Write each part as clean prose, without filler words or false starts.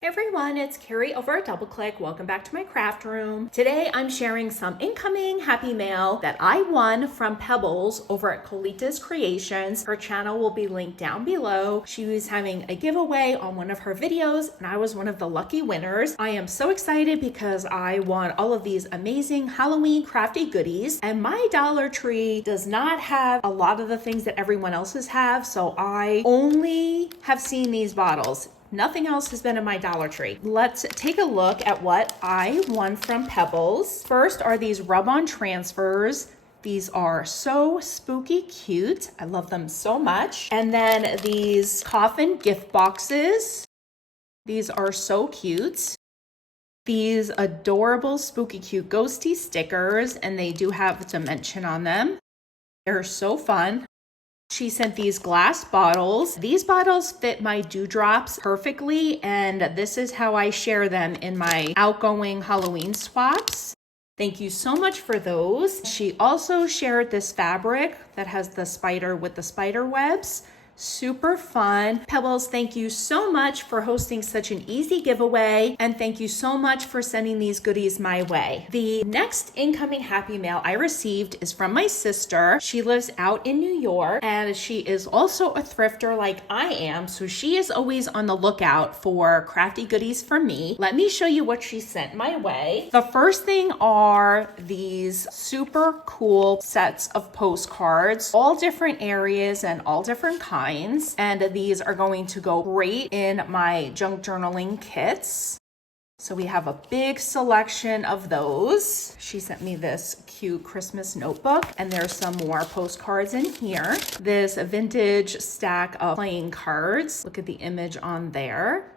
Hey everyone, it's Carrie over at Double Click. Welcome back to my craft room. Today I'm sharing some incoming happy mail that I won from Pebbles over at Colita's Creations. Her channel will be linked down below. She was having a giveaway on one of her videos and I was one of the lucky winners. I am so excited because I won all of these amazing Halloween crafty goodies, and my Dollar Tree does not have a lot of the things that everyone else's have, so I only have seen these bottles. Nothing else has been in my Dollar Tree. Let's take a look at what I won from Pebbles. First are these rub-on transfers. These are so spooky cute. I love them so much. And then these coffin gift boxes. These are so cute. These adorable spooky cute ghosty stickers, and they do have a dimension on them. They're so fun. She sent these glass bottles. These bottles fit my dewdrops perfectly, and this is how I share them in my outgoing Halloween swaps. Thank you so much for those. She also shared this fabric that has the spider with the spider webs. Super fun. Pebbles, thank you so much for hosting such an easy giveaway, and thank you so much for sending these goodies my way. The next incoming happy mail I received is from my sister. She lives out in New York and she is also a thrifter like I am, so she is always on the lookout for crafty goodies for me. Let me show you what she sent my way. The first thing are these super cool sets of postcards, all different areas and all different kinds. And these are going to go great in my junk journaling kits. So we have a big selection of those. She sent me this cute Christmas notebook, and there's some more postcards in here. This vintage stack of playing cards. Look at the image on there.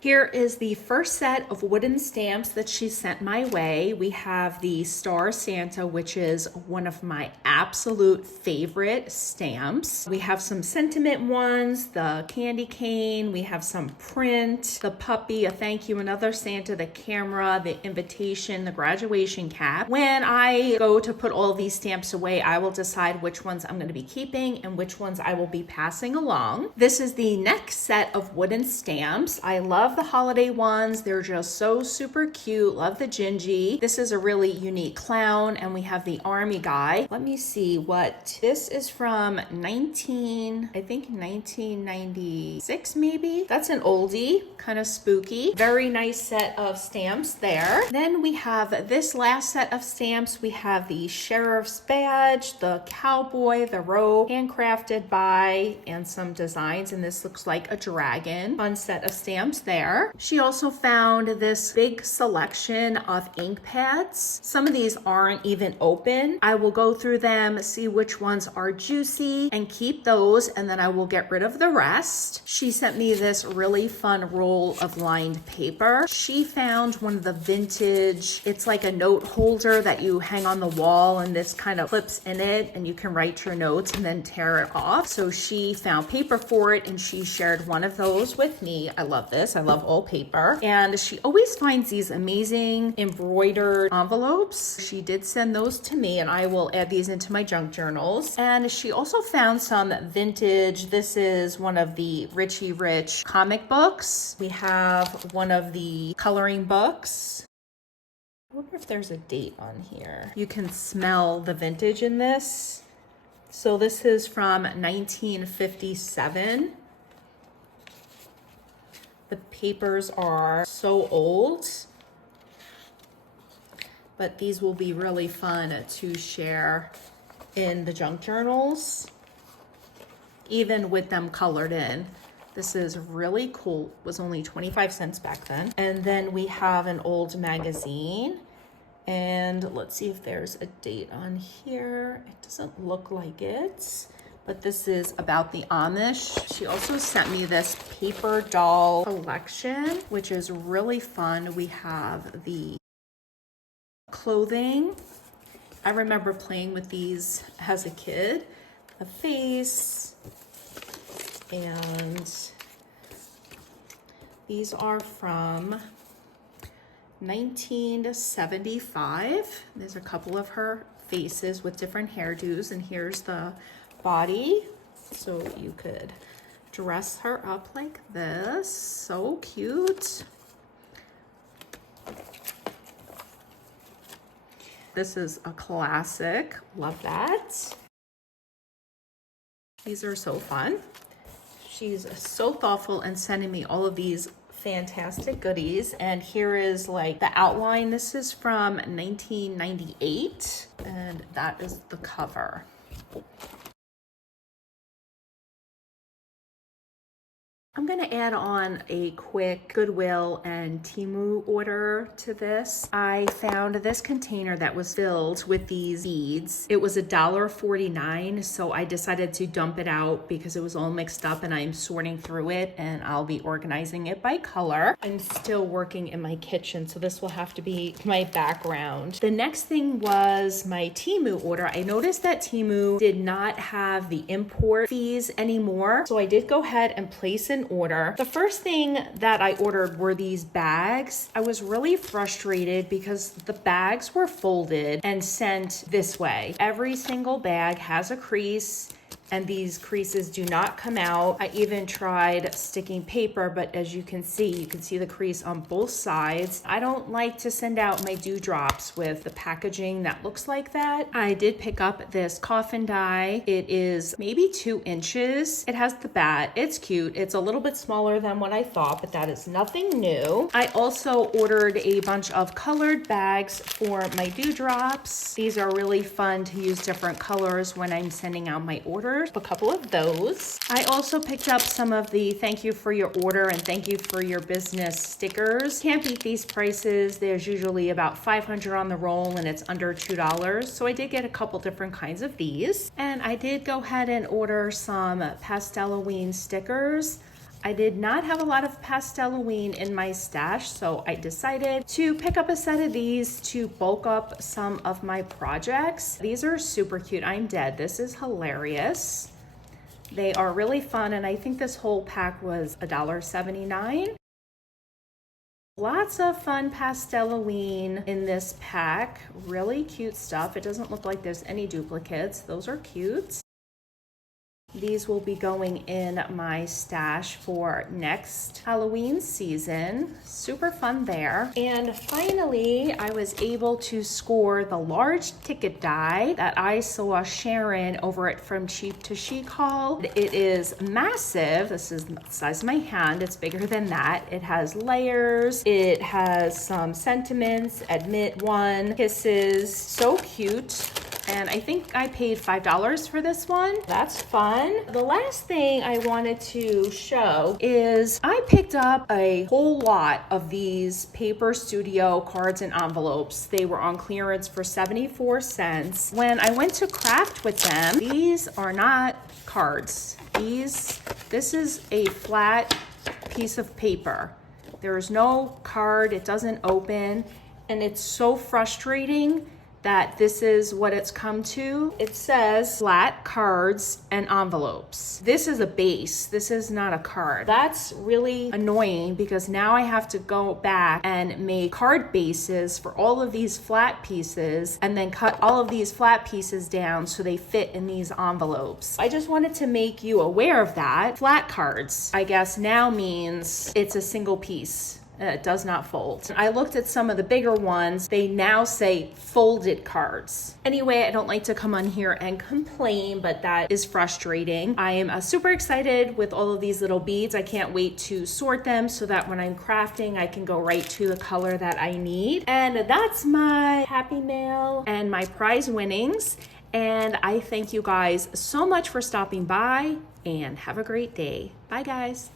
Here is the first set of wooden stamps that she sent my way. We have the Star Santa, which is one of my absolute favorite stamps. We have some sentiment ones, the candy cane, we have some print, the puppy, a thank you, another Santa, the camera, the invitation, the graduation cap. When I go to put all these stamps away, I will decide which ones I'm going to be keeping and which ones I will be passing along. This is the next set of wooden stamps. I love the holiday ones. They're just so super cute. Love the Gingy. This is a really unique clown, and we have the army guy. Let me see what this is from. 1996 maybe. That's an oldie, kind of spooky. Very nice set of stamps there. Then we have this last set of stamps. We have the sheriff's badge, the cowboy, the robe, handcrafted by, and some designs, and this looks like a dragon. Fun set of stamps there. She also found this big selection of ink pads. Some of these aren't even open. I will go through them, see which ones are juicy, and keep those, and then I will get rid of the rest. She sent me this really fun roll of lined paper. She found one of the vintage, it's like a note holder that you hang on the wall, and this kind of clips in it, and you can write your notes and then tear it off. So she found paper for it, and she shared one of those with me. I love this. I love all paper. And she always finds these amazing embroidered envelopes. She did send those to me, and I will add these into my junk journals. And she also found some vintage. This is one of the Richie Rich comic books. We have one of the coloring books. I wonder if there's a date on here. You can smell the vintage in this. So this is from 1957. The papers are so old, but these will be really fun to share in the junk journals, even with them colored in. This is really cool. It was only 25 cents back then. And then we have an old magazine. And let's see if there's a date on here. It doesn't look like it. But this is about the Amish. She also sent me this paper doll collection, which is really fun. We have the clothing. I remember playing with these as a kid. A face. And these are from 1975. There's a couple of her faces with different hairdos, and here's the body, so you could dress her up like this. So cute. This is a classic. Love that. These are so fun. She's so thoughtful in sending me all of these fantastic goodies. And here is like the outline. This is from 1998, and that is the cover. I'm gonna add on a quick Goodwill and Temu order to this. I found this container that was filled with these beads. It was $1.49, so I decided to dump it out because it was all mixed up, and I'm sorting through it and I'll be organizing it by color. I'm still working in my kitchen, so this will have to be my background. The next thing was my Temu order. I noticed that Temu did not have the import fees anymore, so I did go ahead and place an order. The first thing that I ordered were these bags. I was really frustrated because the bags were folded and sent this way. Every single bag has a crease, and these creases do not come out. I even tried sticking paper, but as you can see the crease on both sides. I don't like to send out my dewdrops with the packaging that looks like that. I did pick up this coffin die. It is maybe 2 inches. It has the bat. It's cute. It's a little bit smaller than what I thought, but that is nothing new. I also ordered a bunch of colored bags for my dewdrops. These are really fun to use different colors when I'm sending out my orders. A couple of those. I also picked up some of the thank you for your order and thank you for your business stickers. Can't beat these prices. There's usually about 500 on the roll and it's under $2. So I did get a couple different kinds of these. And I did go ahead and order some Pasteloween stickers. I did not have a lot of Pasteloween in my stash, so I decided to pick up a set of these to bulk up some of my projects. These are super cute. I'm dead. This is hilarious. They are really fun, and I think this whole pack was $1.79. Lots of fun Pasteloween in this pack. Really cute stuff. It doesn't look like there's any duplicates. Those are cute. These will be going in my stash for next Halloween season. Super fun there. And finally, I was able to score the large ticket die that I saw Sharon over at From Cheap to Chic haul. It is massive. This is the size of my hand. It's bigger than that. It has layers. It has some sentiments, admit one, kisses. So cute. And I think I paid $5 for this one. That's fun. The last thing I wanted to show is I picked up a whole lot of these Paper Studio cards and envelopes. They were on clearance for 74 cents. When I went to craft with them, these are not cards. This is a flat piece of paper. There is no card. It doesn't open. And it's so frustrating that this is what it's come to. It says flat cards and envelopes. This is a base. This is not a card. That's really annoying because now I have to go back and make card bases for all of these flat pieces and then cut all of these flat pieces down so they fit in these envelopes. I just wanted to make you aware of that. Flat cards, I guess now means it's a single piece. It does not fold. I looked at some of the bigger ones. They now say folded cards. Anyway, I don't like to come on here and complain, but that is frustrating. I am super excited with all of these little beads. I can't wait to sort them so that when I'm crafting, I can go right to the color that I need. And that's my happy mail and my prize winnings. And I thank you guys so much for stopping by and have a great day. Bye guys.